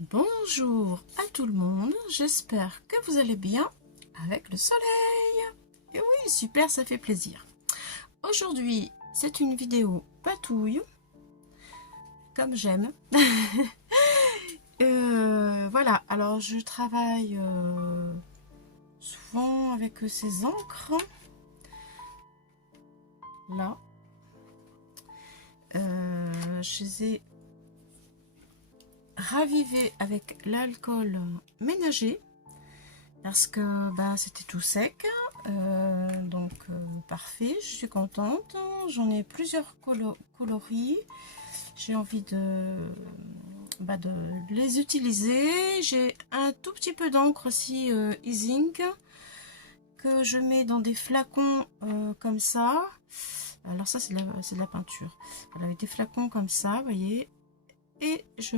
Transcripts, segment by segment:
Bonjour à tout le monde, j'espère que vous allez bien avec le soleil. Et oui, super, ça fait plaisir. Aujourd'hui, c'est une vidéo patouille, comme j'aime. Voilà, alors je travaille souvent avec ces encres. Là, je les ai ravivées avec l'alcool ménager parce que c'était tout sec. Donc parfait, je suis contente. J'en ai plusieurs coloris. J'ai envie de les utiliser. J'ai un tout petit peu d'encre aussi e-zinc que je mets dans des flacons comme ça. Alors ça c'est de la peinture. Voilà, avec des flacons comme ça, vous voyez. Et je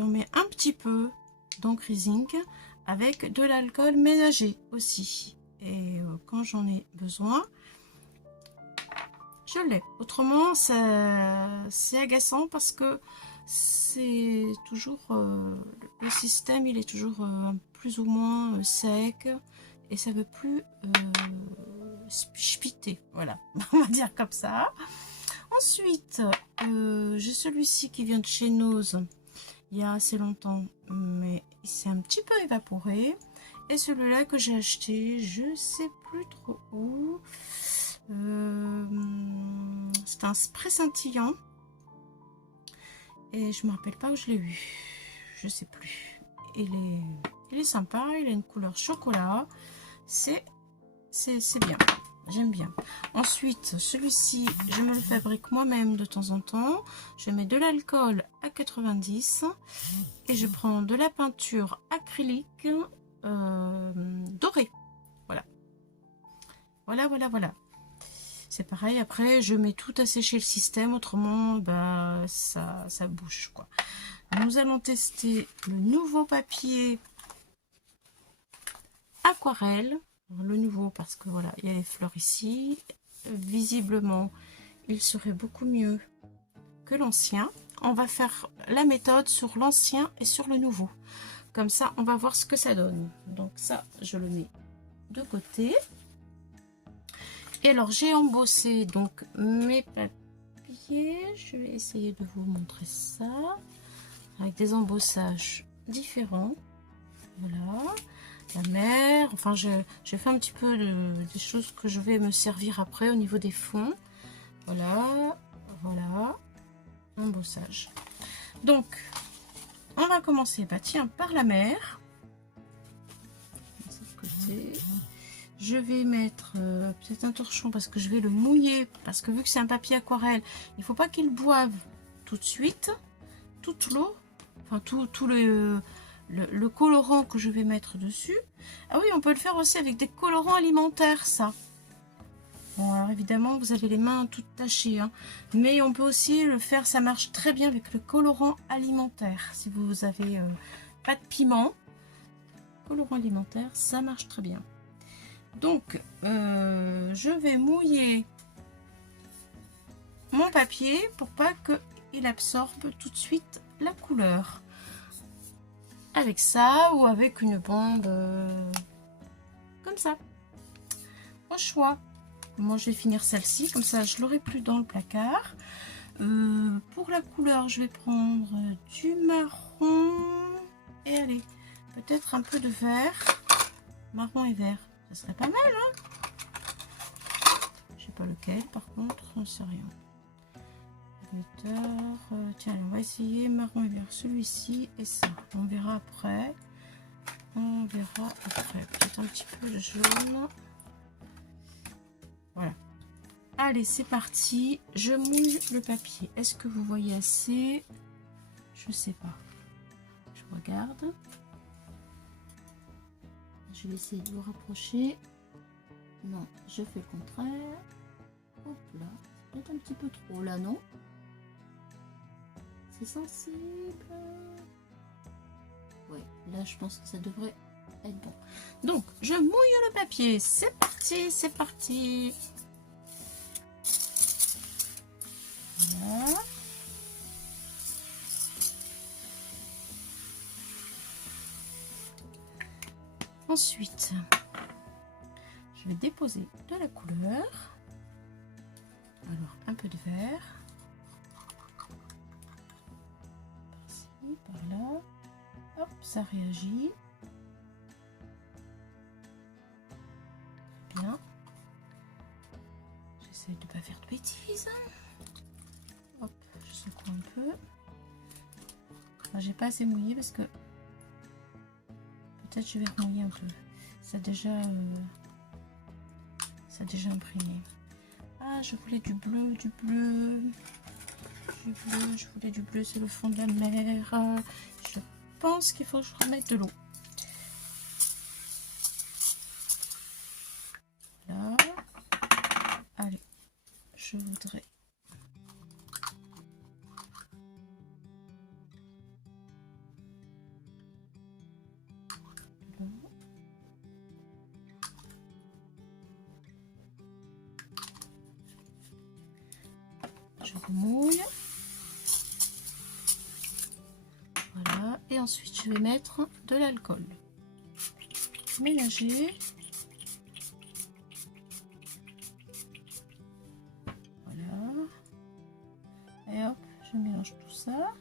mets un petit peu d'encre e-zinc avec de l'alcool ménager aussi. Et quand j'en ai besoin, je l'ai. Autrement, c'est agaçant parce que c'est toujours le système, il est toujours plus ou moins sec et ça veut plus spiter. Voilà, on va dire comme ça. Ensuite, j'ai celui-ci qui vient de chez Nose il y a assez longtemps, mais il s'est un petit peu évaporé. Et celui-là que j'ai acheté, je sais plus trop où. C'est un spray scintillant. Et je me rappelle pas où je l'ai eu. Je sais plus. Il est sympa, il a une couleur chocolat. C'est bien. J'aime bien. Ensuite, celui-ci, je me le fabrique moi-même de temps en temps. Je mets de l'alcool à 90 et je prends de la peinture acrylique dorée. Voilà. Voilà. C'est pareil, après, je mets tout à sécher le système, autrement, ça bouge, quoi. Nous allons tester le nouveau papier aquarelle. Le nouveau parce que voilà, il y a les fleurs ici. Visiblement, il serait beaucoup mieux que l'ancien. On va faire la méthode sur l'ancien et sur le nouveau. Comme ça, on va voir ce que ça donne. Donc ça, je le mets de côté. Et alors, j'ai embossé donc mes papiers. Je vais essayer de vous montrer ça. Avec des embossages différents. Voilà. La mer, enfin j'ai fait un petit peu des choses que je vais me servir après au niveau des fonds. Voilà, embossage. Donc, on va commencer par la mer. De ce côté. Je vais mettre peut-être un torchon parce que je vais le mouiller, parce que vu que c'est un papier aquarelle, il ne faut pas qu'il boive tout de suite, toute l'eau, enfin tout le colorant que je vais mettre dessus. Ah oui, on peut le faire aussi avec des colorants alimentaires, ça. Bon, alors évidemment, vous avez les mains toutes tachées, hein, mais on peut aussi le faire, ça marche très bien avec le colorant alimentaire. Si vous avez pas de piment, colorant alimentaire, ça marche très bien. Donc, je vais mouiller mon papier pour pas qu'il absorbe tout de suite la couleur. Avec ça ou avec une bande comme ça, au choix. Moi je vais finir celle-ci, comme ça je l'aurai plus dans le placard. Pour la couleur, je vais prendre du marron et allez, peut-être un peu de vert, marron et vert, ça serait pas mal, hein. Je sais pas lequel, par contre, on sait rien. Tiens, on va essayer marron et vert, celui-ci et ça. On verra après. Peut-être un petit peu de jaune. Voilà. Allez, c'est parti. Je mouille le papier. Est-ce que vous voyez assez? Je sais pas. Je regarde. Je vais essayer de vous rapprocher. Non, je fais le contraire. Hop là. Peut-être un petit peu trop là, non? C'est sensible. Ouais, là je pense que ça devrait être bon. Donc, je mouille le papier. C'est parti, c'est parti. Voilà. Ensuite, je vais déposer de la couleur. Alors, un peu de vert. Par-ci, par-là. Hop, ça réagit. Bien. J'essaie de ne pas faire de bêtises. Hop, je secoue un peu. Enfin, j'ai pas assez mouillé parce que peut-être je vais remouiller un peu. Ça a déjà imprimé. Ah, je voulais du bleu, du bleu. Je voulais du bleu sur le fond de la mer. Je pense qu'il faut que je remette de l'eau. Là. Allez, je voudrais. Je remouille. Voilà. Et ensuite, je vais mettre de l'alcool. Mélanger. Voilà. Et hop, je mélange tout ça.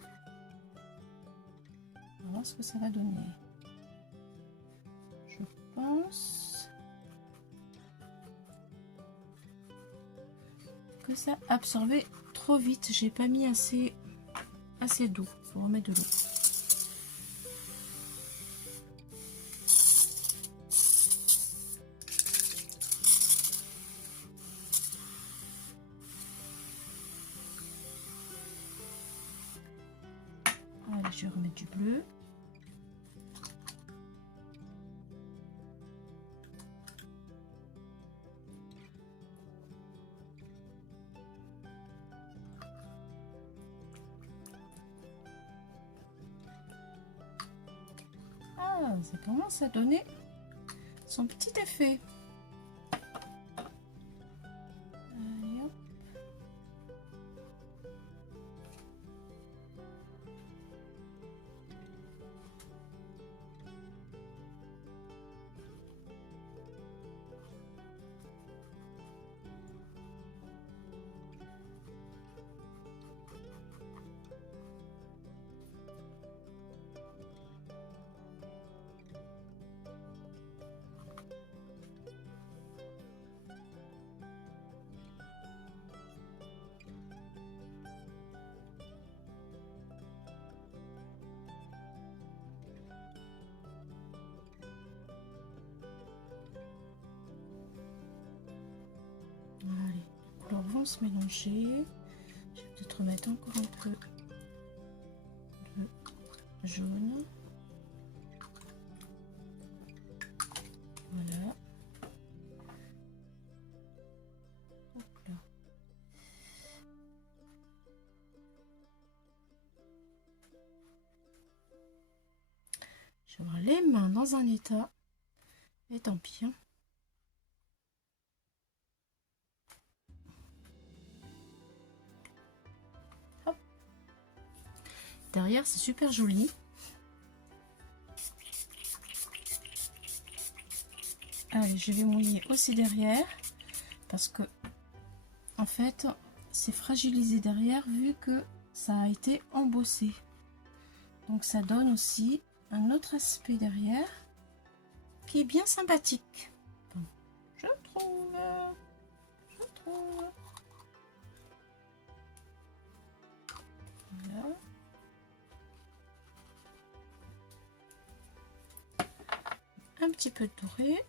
On va voir ce que ça va donner. Je pense que ça a absorbé trop vite. J'ai pas mis assez d'eau. Il faut remettre de l'eau. Allez, je vais remettre du bleu. Ah, ça commence à donner son petit effet. Allez, hop. Allez, les couleurs vont se mélanger. Je vais peut-être remettre encore un peu de jaune. Voilà. Hop là. Je vais avoir les mains dans un état. Et tant pis. Hein. Hop. Derrière, c'est super joli. Allez, je vais mouiller aussi derrière parce que en fait c'est fragilisé derrière vu que ça a été embossé, donc ça donne aussi un autre aspect derrière qui est bien sympathique. Bon, je trouve. Voilà. Un petit peu de doré.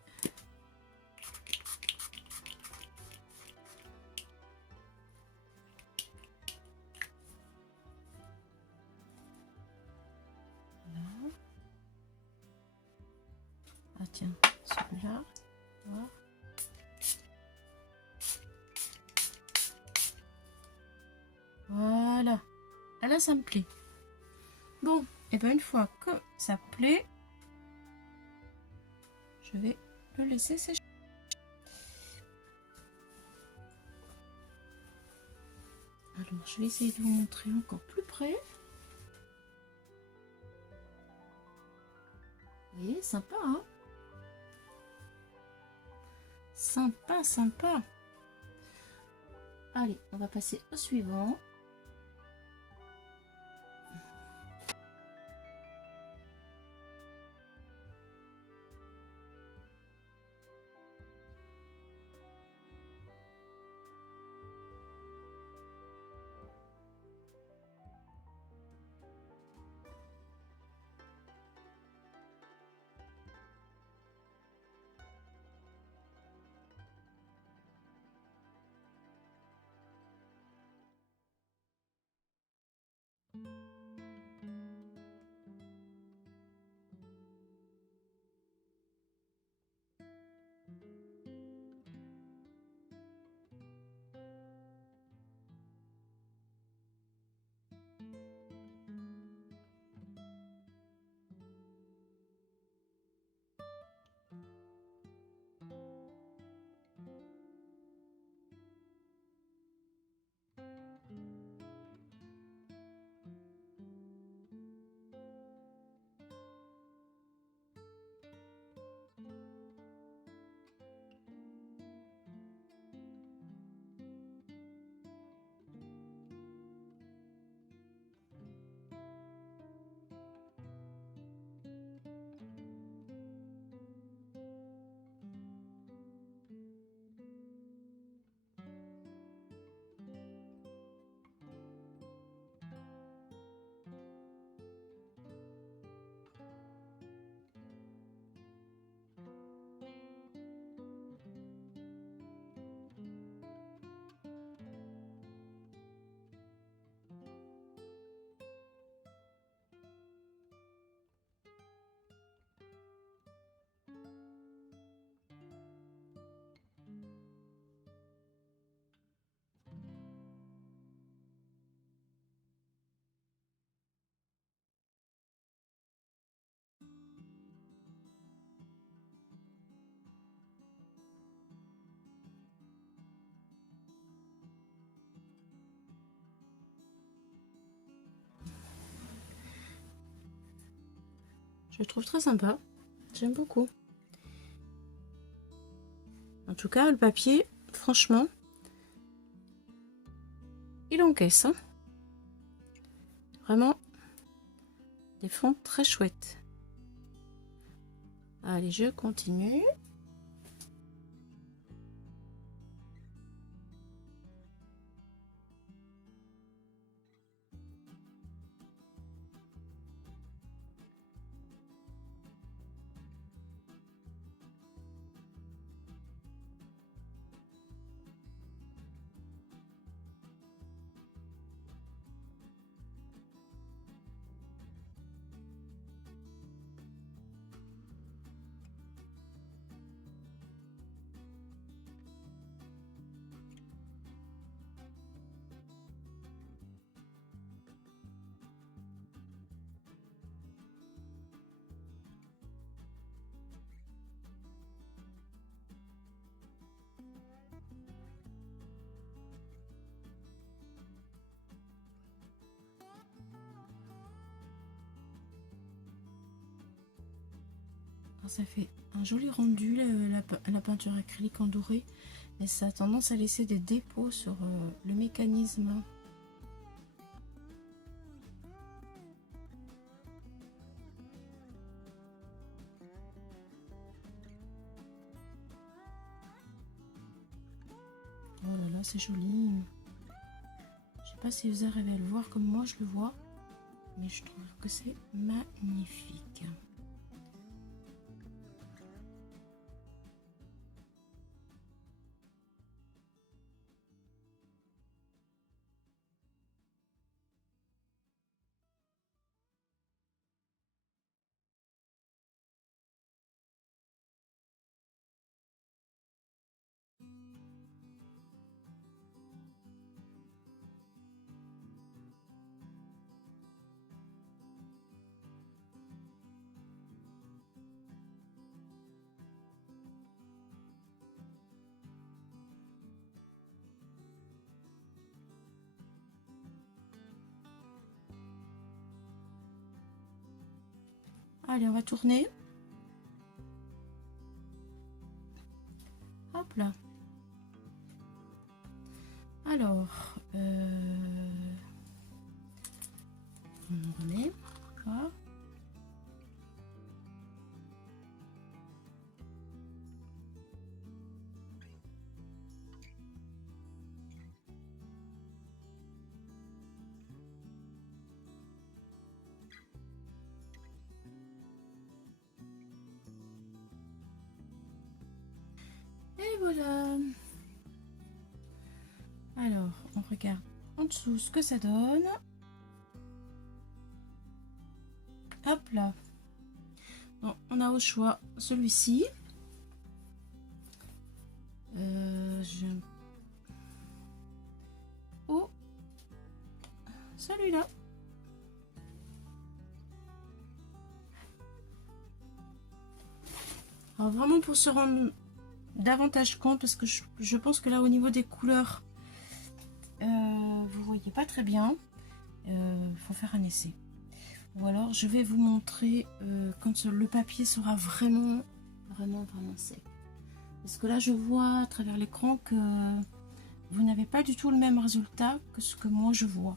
Ah tiens, celui-là. Voilà. Ah là, ça me plaît. Bon, et bien une fois que ça plaît, je vais le laisser sécher. Alors, je vais essayer de vous montrer encore plus près. Vous voyez, sympa, hein? Sympa, sympa. Allez, on va passer au suivant. Je le trouve très sympa. J'aime beaucoup. En tout cas, le papier, franchement, il encaisse. Hein. Vraiment, des fonds très chouettes. Allez, je continue. Ça fait un joli rendu, la peinture acrylique en doré, mais ça a tendance à laisser des dépôts sur le mécanisme. Oh là là, c'est joli. Je sais pas si vous arrivez à le voir comme moi je le vois, mais je trouve que c'est magnifique. Allez, on va tourner. Hop. Hop là. Alors, on remet. Voilà. Et voilà. Alors, on regarde en dessous ce que ça donne. Hop là. Bon, on a au choix celui-ci. Ou celui-là. Alors vraiment pour se rendre davantage compte, parce que je pense que là au niveau des couleurs, vous voyez pas très bien. Faut faire un essai. Ou alors je vais vous montrer quand le papier sera vraiment sec. Parce que là je vois à travers l'écran que vous n'avez pas du tout le même résultat que ce que moi je vois.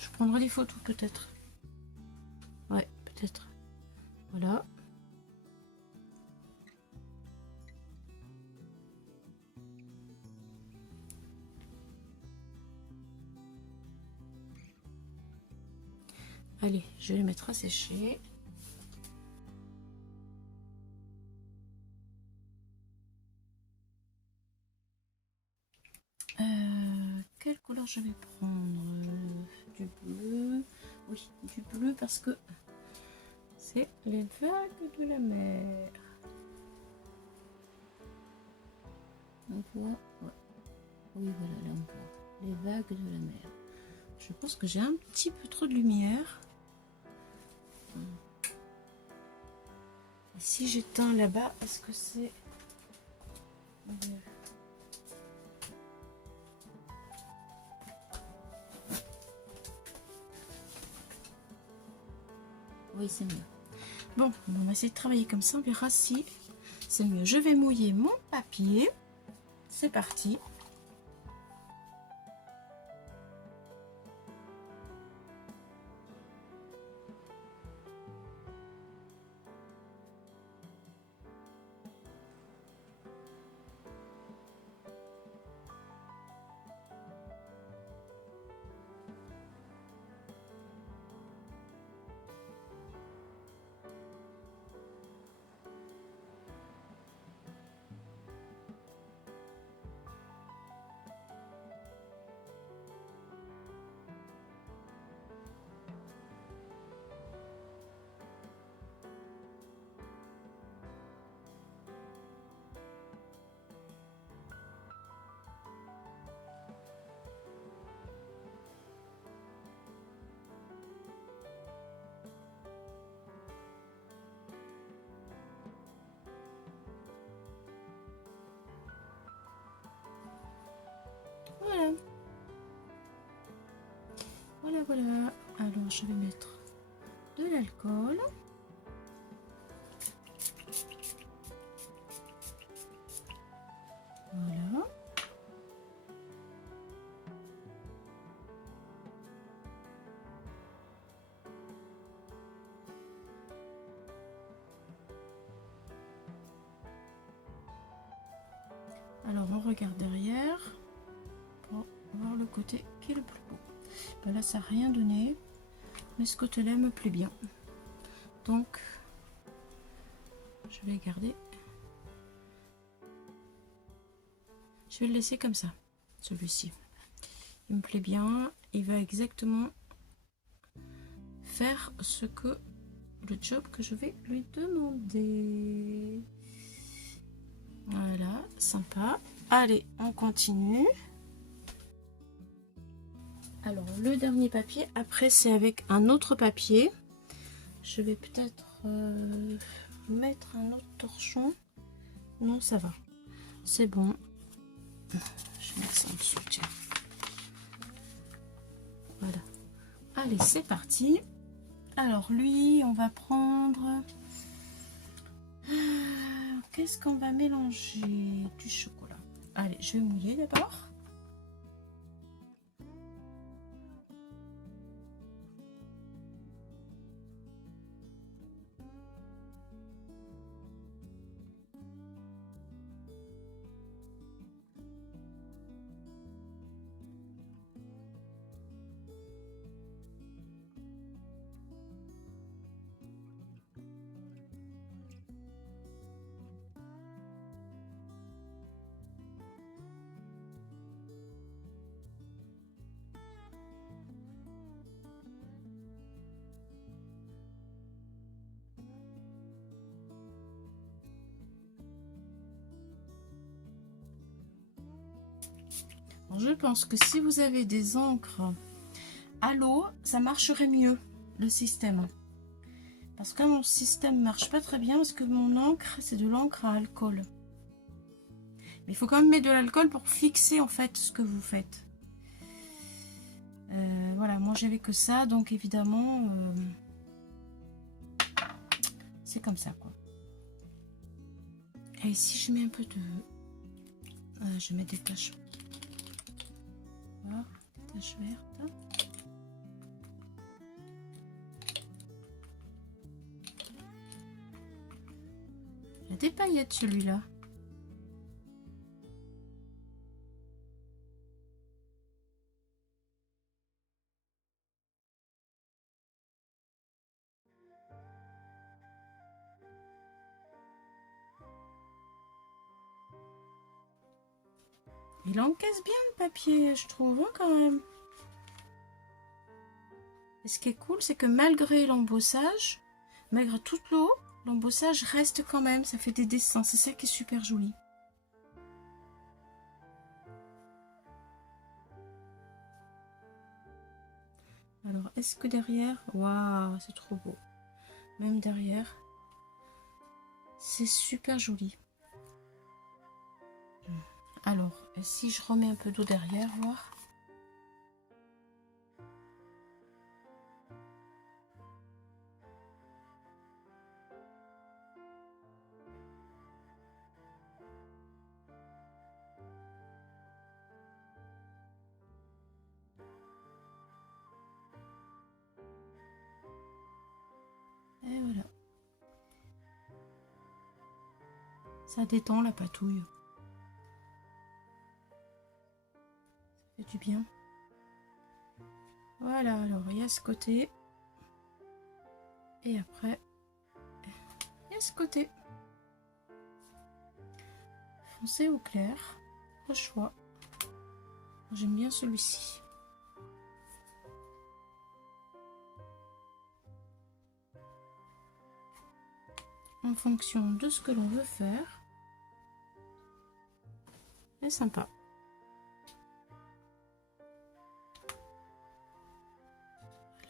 Je prendrai des photos peut-être. Ouais, peut-être. Voilà. Allez, je vais les mettre à sécher. Quelle couleur je vais prendre? Du bleu. Oui, du bleu parce que c'est les vagues de la mer. On voit, ouais. Oui, voilà, là on voit les vagues de la mer. Je pense que j'ai un petit peu trop de lumière. Et si j'éteins là-bas, est-ce que c'est... Oui, c'est mieux. Bon, on va essayer de travailler comme ça, on verra si c'est mieux. Je vais mouiller mon papier. C'est parti. Voilà. Voilà, voilà. Alors, je vais mettre de l'alcool. Voilà. Alors, on regarde derrière pour voir le côté qui est le plus beau. Ben là, ça n'a rien donné, mais ce côté-là me plaît bien. Donc, je vais garder. Je vais le laisser comme ça, celui-ci. Il me plaît bien. Il va exactement faire ce que le job que je vais lui demander. Voilà, sympa. Allez, on continue. Alors, le dernier papier, après, c'est avec un autre papier. Je vais peut-être mettre un autre torchon. Non, ça va. C'est bon. Je vais mettre ça en dessous, tiens. Voilà. Allez, c'est parti. Alors, lui, on va prendre... qu'est-ce qu'on va mélanger? Du chocolat. Allez, je vais mouiller d'abord. Je pense que si vous avez des encres à l'eau, ça marcherait mieux, le système. Parce que mon système marche pas très bien, parce que mon encre, c'est de l'encre à alcool. Mais il faut quand même mettre de l'alcool pour fixer en fait ce que vous faites. Voilà, moi j'avais que ça, donc évidemment, c'est comme ça quoi. Et si je mets un peu de... je vais mettre des taches. Voilà, des taches vertes. Il y a des paillettes celui-là. Il encaisse bien le papier, je trouve, hein, quand même. Et ce qui est cool, c'est que malgré l'embossage, malgré toute l'eau, l'embossage reste quand même. Ça fait des dessins. C'est ça qui est super joli. Alors, est-ce que derrière... Waouh, c'est trop beau. Même derrière, c'est super joli. Alors, si je remets un peu d'eau derrière, voir. Et voilà. Ça détend la patouille. Ça fait du bien. Voilà, alors il y a ce côté. Et après, il y a ce côté. Foncé ou clair, au choix. J'aime bien celui-ci. En fonction de ce que l'on veut faire. C'est sympa.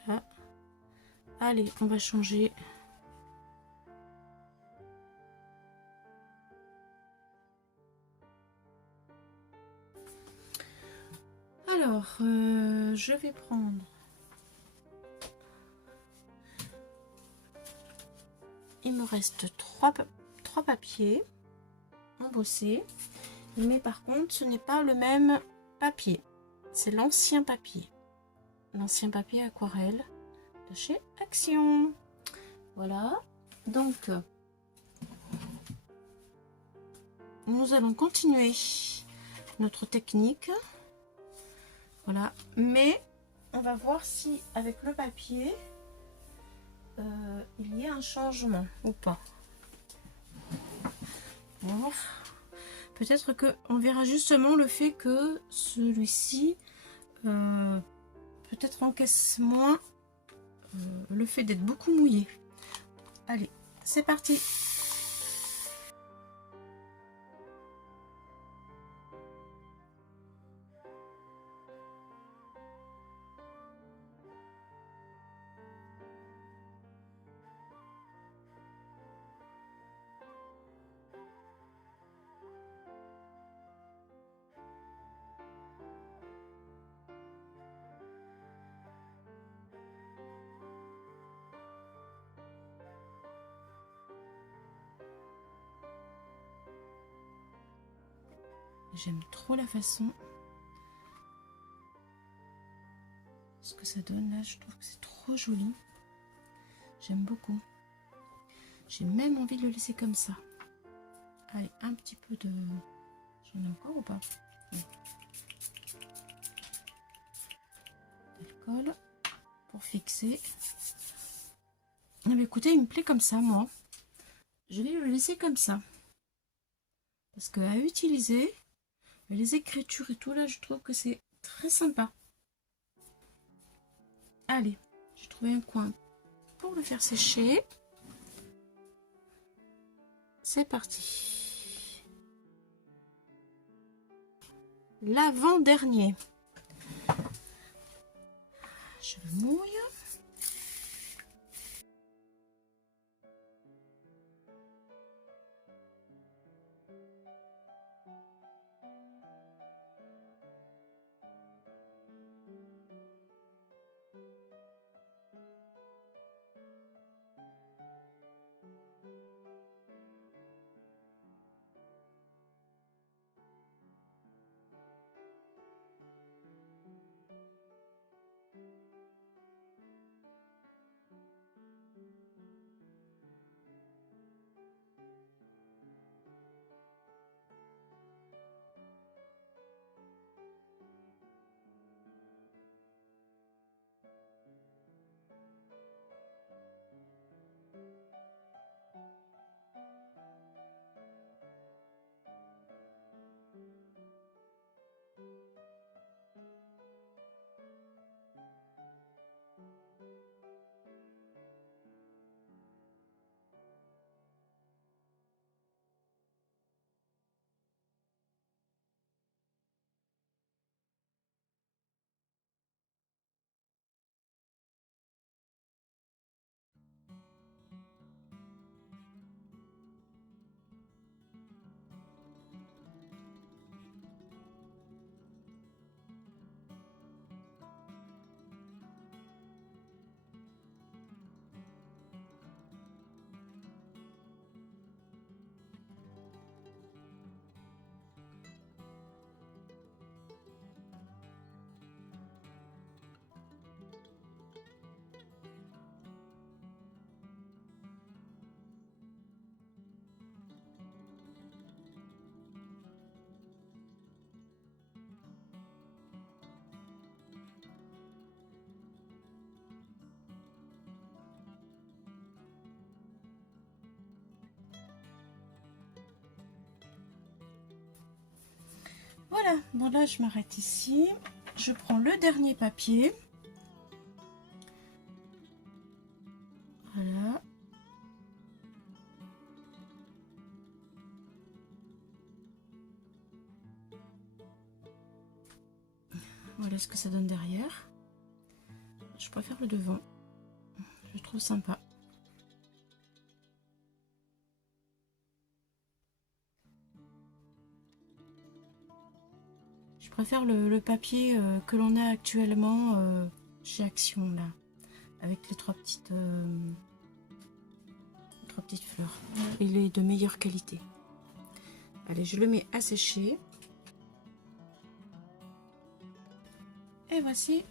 Voilà. Allez, on va changer. Alors, je vais prendre... Il me reste trois papiers embossés. Mais par contre, ce n'est pas le même papier. C'est l'ancien papier. L'ancien papier aquarelle de chez Action. Voilà. Donc, nous allons continuer notre technique. Voilà. Mais, on va voir si avec le papier, il y a un changement ou pas. On va voir. Peut-être qu'on verra justement le fait que celui-ci peut-être encaisse moins le fait d'être beaucoup mouillé. Allez, c'est parti. J'aime trop la façon. Ce que ça donne là, je trouve que c'est trop joli. J'aime beaucoup. J'ai même envie de le laisser comme ça. Allez, un petit peu de... J'en ai encore ou pas? Oui. Alcool pour fixer. Ah, mais écoutez, il me plaît comme ça, moi. Je vais le laisser comme ça. Parce qu'à utiliser, les écritures et tout, là, je trouve que c'est très sympa. Allez, j'ai trouvé un coin pour le faire sécher. C'est parti. L'avant-dernier. Je le mouille. Voilà, bon là je m'arrête ici. Je prends le dernier papier. Voilà. Voilà ce que ça donne derrière. Je préfère le devant. Je trouve sympa. Je préfère le papier que l'on a actuellement chez Action là, avec les trois petites fleurs. Il est de meilleure qualité. Allez, je le mets à sécher. Et voici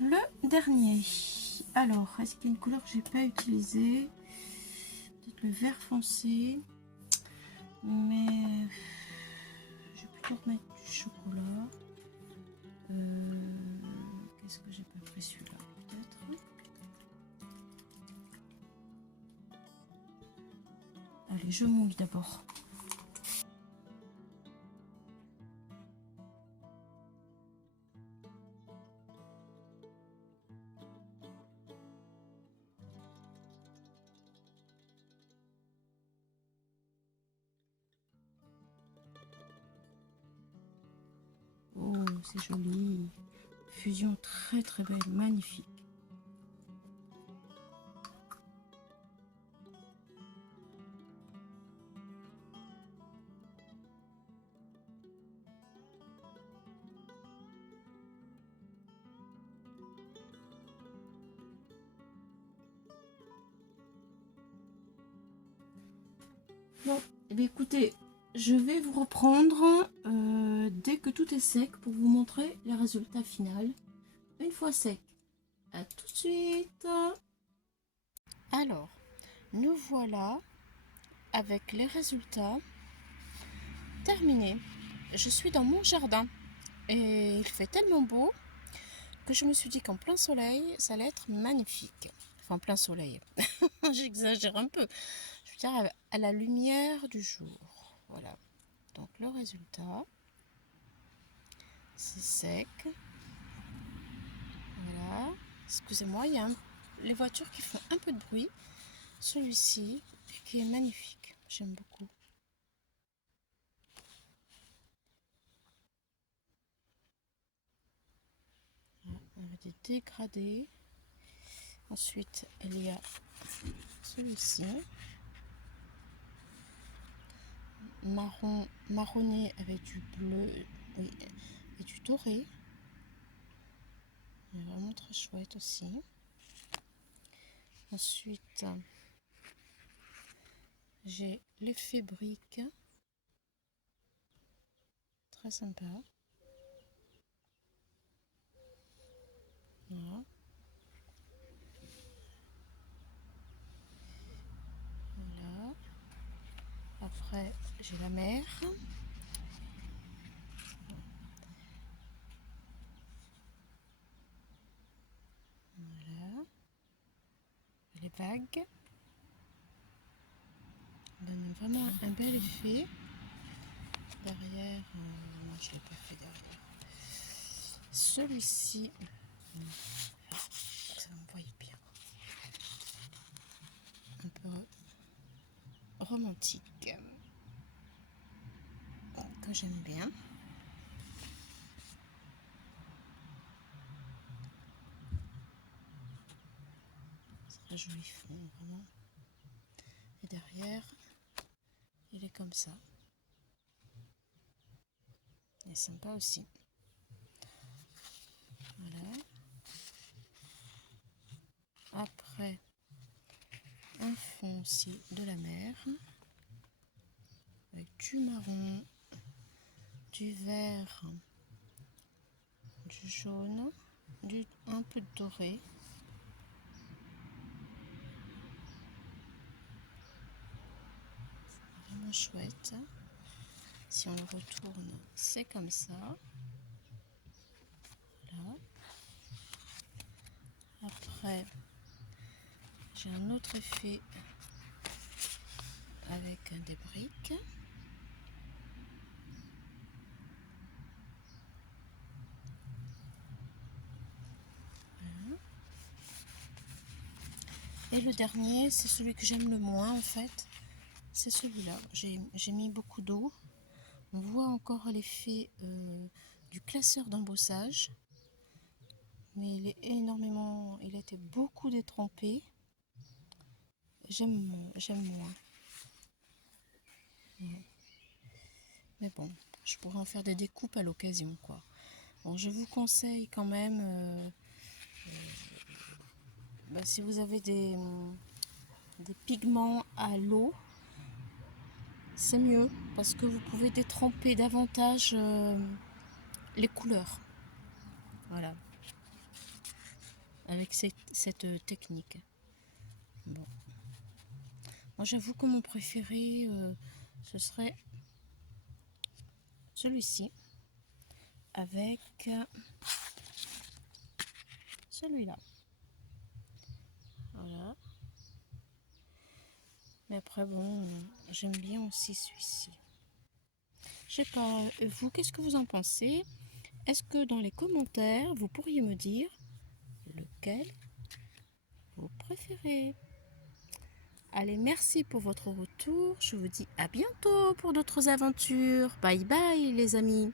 le dernier. Alors, est-ce qu'il y a une couleur que j'ai pas utilisée? Peut-être le vert foncé. Mais je vais plutôt remettre du chocolat. Qu'est-ce que j'ai pas pris celui-là? Peut-être. Allez, je mouille d'abord. Oh, c'est joli. Fusion très très belle, magnifique. Bon, eh bien, écoutez, je vais vous reprendre dès que tout est sec pour vous montrer les résultats finaux. Une fois sec, à tout de suite. Alors, nous voilà avec les résultats terminés. Je suis dans mon jardin et il fait tellement beau que je me suis dit qu'en plein soleil, ça allait être magnifique. Enfin, en plein soleil, j'exagère un peu. Je veux dire, à la lumière du jour. Voilà. Donc, le résultat, c'est sec. Voilà. Excusez-moi, il y a les voitures qui font un peu de bruit. Celui-ci, qui est magnifique. J'aime beaucoup. Avec des dégradés. Ensuite, il y a celui-ci. Marronné avec du bleu, oui, et du doré. Il est vraiment très chouette aussi. Ensuite, j'ai l'effet brique. Très sympa. Voilà. Voilà. Après, j'ai la mer. Voilà. Les vagues. Donne vraiment un bel effet. Derrière, moi je ne l'ai pas fait derrière. Celui-ci, ça me voyez bien. Un peu romantique. Que j'aime bien. C'est très joli fond, vraiment. Et derrière, il est comme ça. Il est sympa aussi. Voilà. Après, un fond aussi de la mer. Avec du marron, du vert, du jaune, un peu de doré. Vraiment chouette. Si on le retourne, c'est comme ça. Voilà. Après, j'ai un autre effet avec des briques. Voilà. Et le dernier, c'est celui que j'aime le moins en fait. C'est celui-là. J'ai mis beaucoup d'eau. On voit encore l'effet du classeur d'embossage. Mais il a été beaucoup détrempé. J'aime moins. Mais bon, je pourrais en faire des découpes à l'occasion, quoi. Bon, je vous conseille quand même, si vous avez des pigments à l'eau, c'est mieux parce que vous pouvez détremper davantage les couleurs. Voilà. Avec cette technique. Bon. Moi, j'avoue que mon préféré, ce serait celui-ci avec celui-là. Voilà. Mais après, bon, j'aime bien aussi celui-ci. Je sais pas, vous, qu'est-ce que vous en pensez? Est-ce que dans les commentaires, vous pourriez me dire lequel vous préférez? Allez, merci pour votre retour. Je vous dis à bientôt pour d'autres aventures. Bye bye les amis.